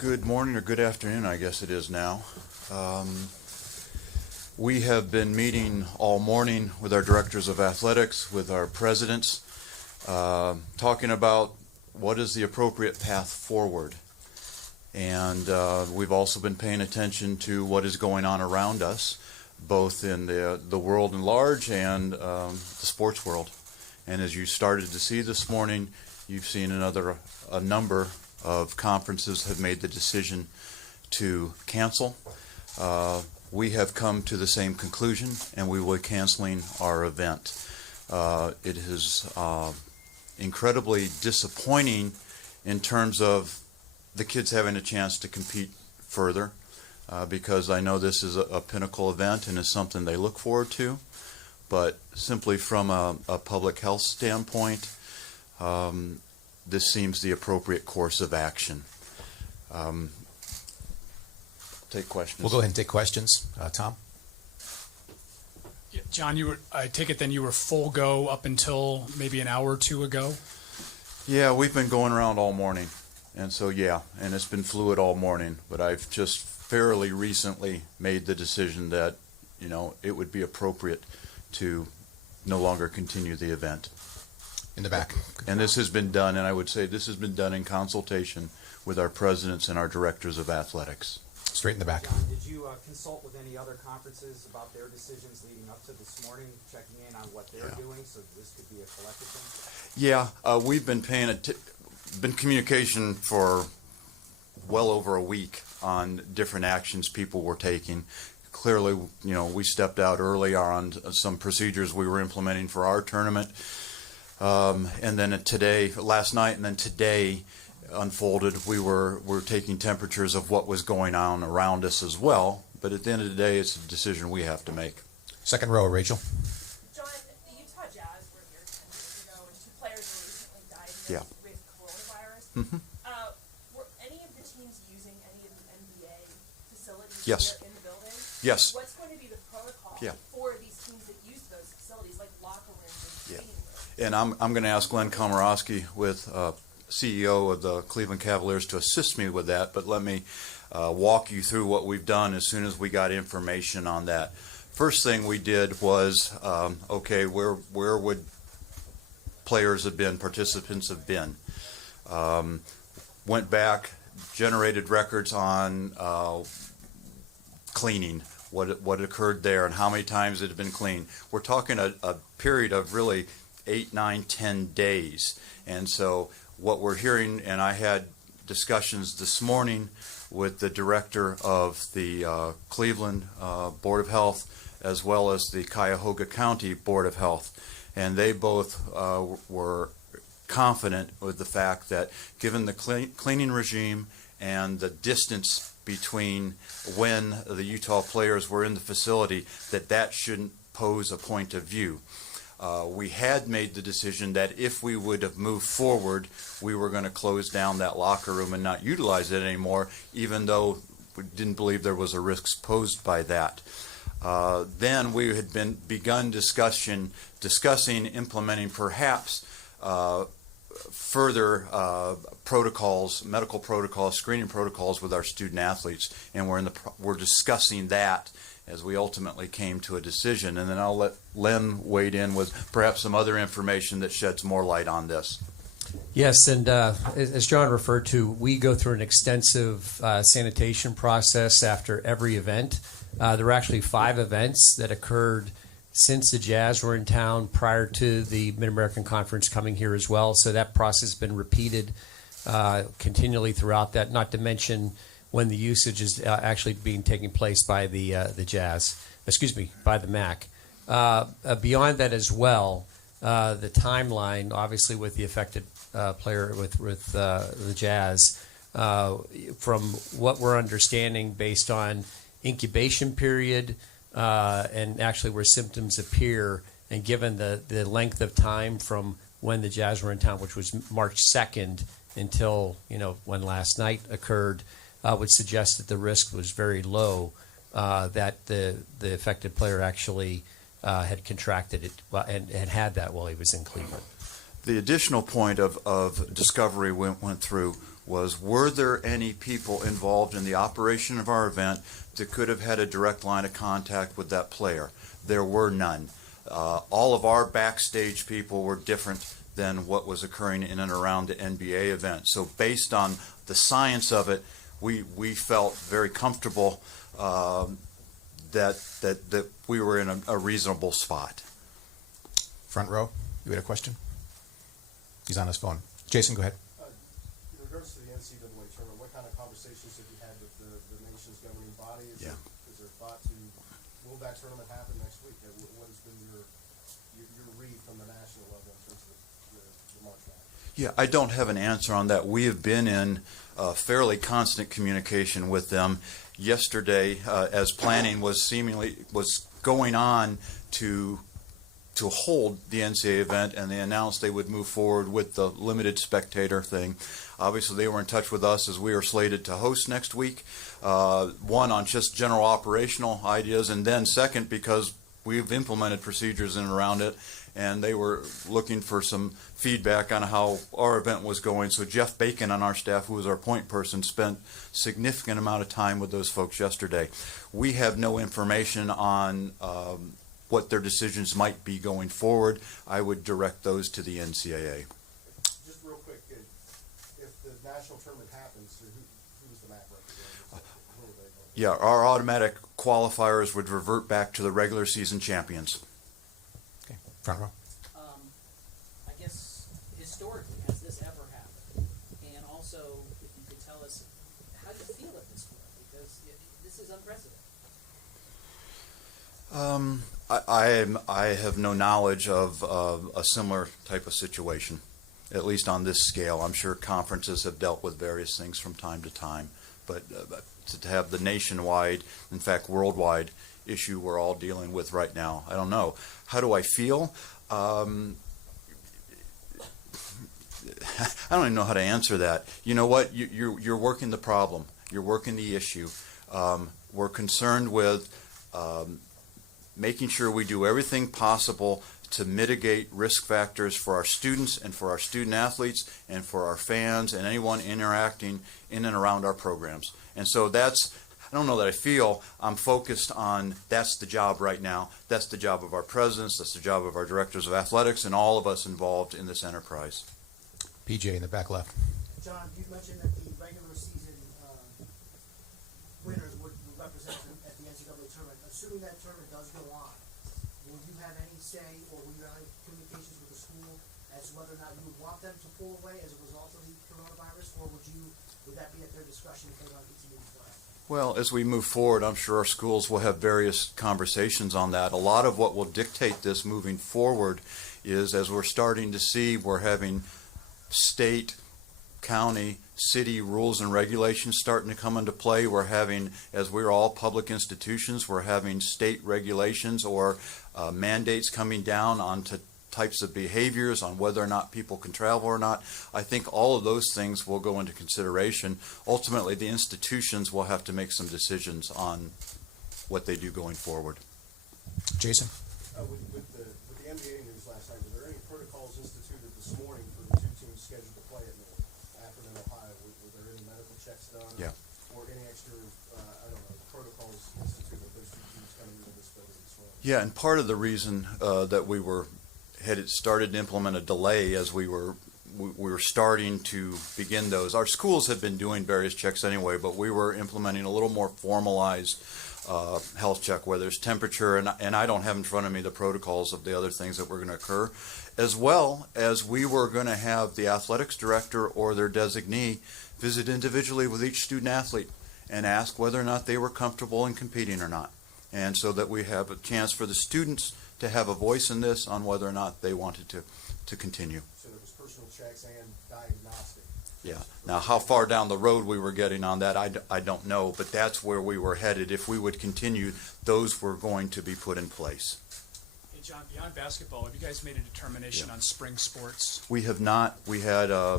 Good morning or good afternoon, I guess it is now. We have been meeting all morning with our directors of athletics, with our presidents, talking about what is the appropriate path forward. And we've also been paying attention to what is going on around us, both in the world at large and the sports world. And as you started to see this morning, you've seen a number of conferences have made the decision to cancel. We have come to the same conclusion, and we will be canceling our event. It is incredibly disappointing in terms of the kids having a chance to compete further, because I know this is a pinnacle event and is something they look forward to. But simply from a public health standpoint, this seems the appropriate course of action. Take questions. We'll go ahead and take questions. Tom? Yeah, John, I take it then you were full go up until maybe an hour or two ago? Yeah, we've been going around all morning. And so, and it's been fluid all morning. But I've just fairly recently made the decision that, it would be appropriate to no longer continue the event. In the back. And this has been done, and I would say this has been done in consultation with our presidents and our directors of athletics. Straight in the back. John, did you consult with any other conferences about their decisions leading up to this morning, checking in on what they're doing, so this could be a collective thing? Yeah, we've been been communication for well over a week on different actions people were taking. Clearly, we stepped out early on some procedures we were implementing for our tournament. And then last night, and then today unfolded, we were taking temperatures of what was going on around us as well. But at the end of the day, it's a decision we have to make. Second row, Rachel. John, the Utah Jazz were here 10 years ago, and 2 players were recently diagnosed with coronavirus. Mm-hmm. Were any of the teams using any of the NBA facilities Yes. here in the building? Yes. What's going to be the protocol for these teams that use those facilities, like locker rooms and training rooms? And I'm going to ask Glenn Komorowski, with CEO of the Cleveland Cavaliers, to assist me with that. But let me walk you through what we've done as soon as we got information on that. First thing we did was, where would players have been, participants have been? Went back, generated records on cleaning, what occurred there, and how many times it had been cleaned. We're talking a period of really 8, 9, 10 days. And so what we're hearing, and I had discussions this morning with the director of the Cleveland Board of Health, as well as the Cuyahoga County Board of Health, and they both were confident with the fact that given the cleaning regime and the distance between when the Utah players were in the facility, that shouldn't pose a point of view. We had made the decision that if we would have moved forward, we were going to close down that locker room and not utilize it anymore, even though we didn't believe there was a risk posed by that. Then we had begun discussing implementing perhaps further protocols, medical protocols, screening protocols with our student athletes, and we're discussing that as we ultimately came to a decision. And then I'll let Len wade in with perhaps some other information that sheds more light on this. Yes, and as John referred to, we go through an extensive sanitation process after every event. There were actually 5 events that occurred since the Jazz were in town prior to the Mid-American Conference coming here as well. So that process has been repeated continually throughout that, not to mention when the usage is actually being taken place by the Jazz, by the MAC. Beyond that as well, the timeline, obviously with the affected player with the Jazz, from what we're understanding based on incubation period and actually where symptoms appear, and given the length of time from when the Jazz were in town, which was March 2nd, until when last night occurred, would suggest that the risk was very low that the affected player actually had contracted it and had that while he was in Cleveland. The additional point of discovery went through was, were there any people involved in the operation of our event that could have had a direct line of contact with that player? There were none. All of our backstage people were different than what was occurring in and around the NBA event. So based on the science of it, we felt very comfortable that we were in a reasonable spot. Front row, you had a question? He's on his phone. Jason, go ahead. In regards to the NCAA tournament, what kind of conversations have you had with the nation's governing body? Is there thought to, will that tournament happen next week? What has been your read from the national level in terms of the March Madness? Yeah, I don't have an answer on that. We have been in fairly constant communication with them. Yesterday, as planning was going on to hold the NCAA event, and they announced they would move forward with the limited spectator thing. Obviously, they were in touch with us as we are slated to host next week. One, on just general operational ideas, and then second, because we've implemented procedures in and around it, and they were looking for some feedback on how our event was going. So Jeff Bacon on our staff, who was our point person, spent significant amount of time with those folks yesterday. We have no information on what their decisions might be going forward. I would direct those to the NCAA. Just real quick, if the national tournament happens, who's the MAC representative? Who are they going? Yeah, our automatic qualifiers would revert back to the regular season champions. Okay, front row. I guess historically, has this ever happened? And also, if you could tell us, how do you feel at this point? Because this is unprecedented. I have no knowledge of a similar type of situation, at least on this scale. I'm sure conferences have dealt with various things from time to time, but to have the nationwide, in fact worldwide, issue we're all dealing with right now, I don't know. How do I feel? I don't even know how to answer that. You know what? You're working the problem. You're working the issue. We're concerned with making sure we do everything possible to mitigate risk factors for our students and for our student athletes and for our fans and anyone interacting in and around our programs. And so that's, I don't know that I feel, I'm focused on, that's the job right now. That's the job of our presidents, that's the job of our directors of athletics, and all of us involved in this enterprise. PJ in the back left. John, you mentioned that the regular season winners would represent them at the NCAA tournament. Assuming that tournament does go on, will you have any say, or will you have any communications with the school as to whether or not you would want them to pull away as a result of the coronavirus, or would that be at their discretion if they want to continue to play? Well, as we move forward, I'm sure our schools will have various conversations on that. A lot of what will dictate this moving forward is, as we're starting to see, we're having state, county, city rules and regulations starting to come into play. We're having, as we're all public institutions, we're having state regulations or mandates coming down onto types of behaviors on whether or not people can travel or not. I think all of those things will go into consideration. Ultimately, the institutions will have to make some decisions on what they do going forward. Jason? With the NBA news last night, were there any protocols instituted this morning for the two teams scheduled to play at Akron and Ohio? Were there any medical checks done? Yeah. Or any extra, protocols instituted with those two teams coming into this building this morning? Yeah, and part of the reason that we had started to implement a delay as we were starting to begin those. Our schools had been doing various checks anyway, but we were implementing a little more formalized health check where there's temperature, and I don't have in front of me the protocols of the other things that were going to occur, as well as we were going to have the athletics director or their designee visit individually with each student athlete and ask whether or not they were comfortable in competing or not, and so that we have a chance for the students to have a voice in this on whether or not they wanted to continue. So there was personal checks and diagnostic. Yeah. Now, how far down the road we were getting on that, I don't know, but that's where we were headed. If we would continue, those were going to be put in place. Hey, John, beyond basketball, have you guys made a determination on spring sports? We have not. We had a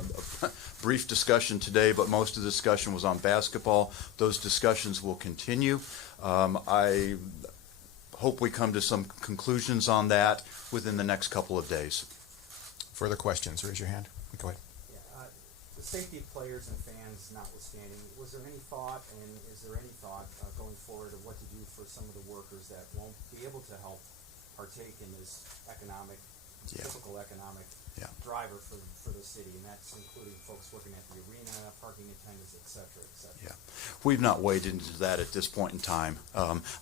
brief discussion today, but most of the discussion was on basketball. Those discussions will continue. I hope we come to some conclusions on that within the next couple of days. Further questions? Raise your hand. Go ahead. Yeah, the safety of players and fans notwithstanding, was there any thought, and is there any thought going forward of what to do for some of the workers that won't be able to help partake in this economic, Yeah. typical economic Yeah. driver for the city, and that's including folks working at the arena, parking attendants, et cetera, et cetera? Yeah, we've not waded into that at this point in time.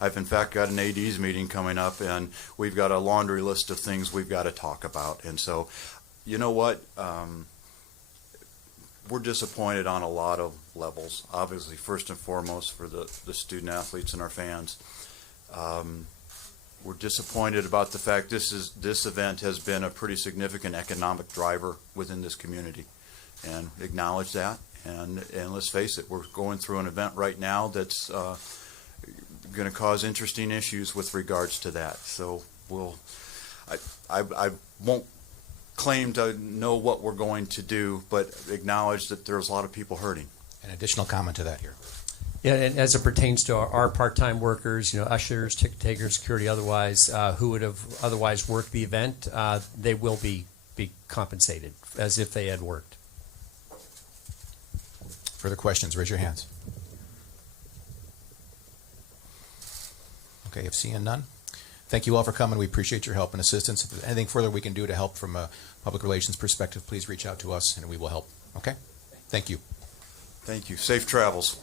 I've in fact got an AD's meeting coming up, and we've got a laundry list of things we've got to talk about. And so, you know what? We're disappointed on a lot of levels. Obviously, first and foremost for the student athletes and our fans. We're disappointed about the fact this event has been a pretty significant economic driver within this community, and acknowledge that. And let's face it, we're going through an event right now that's going to cause interesting issues with regards to that. So I won't claim to know what we're going to do, but acknowledge that there's a lot of people hurting. An additional comment to that here. Yeah, and as it pertains to our part-time workers, ushers, ticket takers, security, otherwise, who would have otherwise worked the event, they will be compensated as if they had worked. Further questions, raise your hands. Okay, if seeing none, thank you all for coming. We appreciate your help and assistance. If there's anything further we can do to help from a public relations perspective, please reach out to us and we will help. Okay? Thank you. Thank you. Safe travels.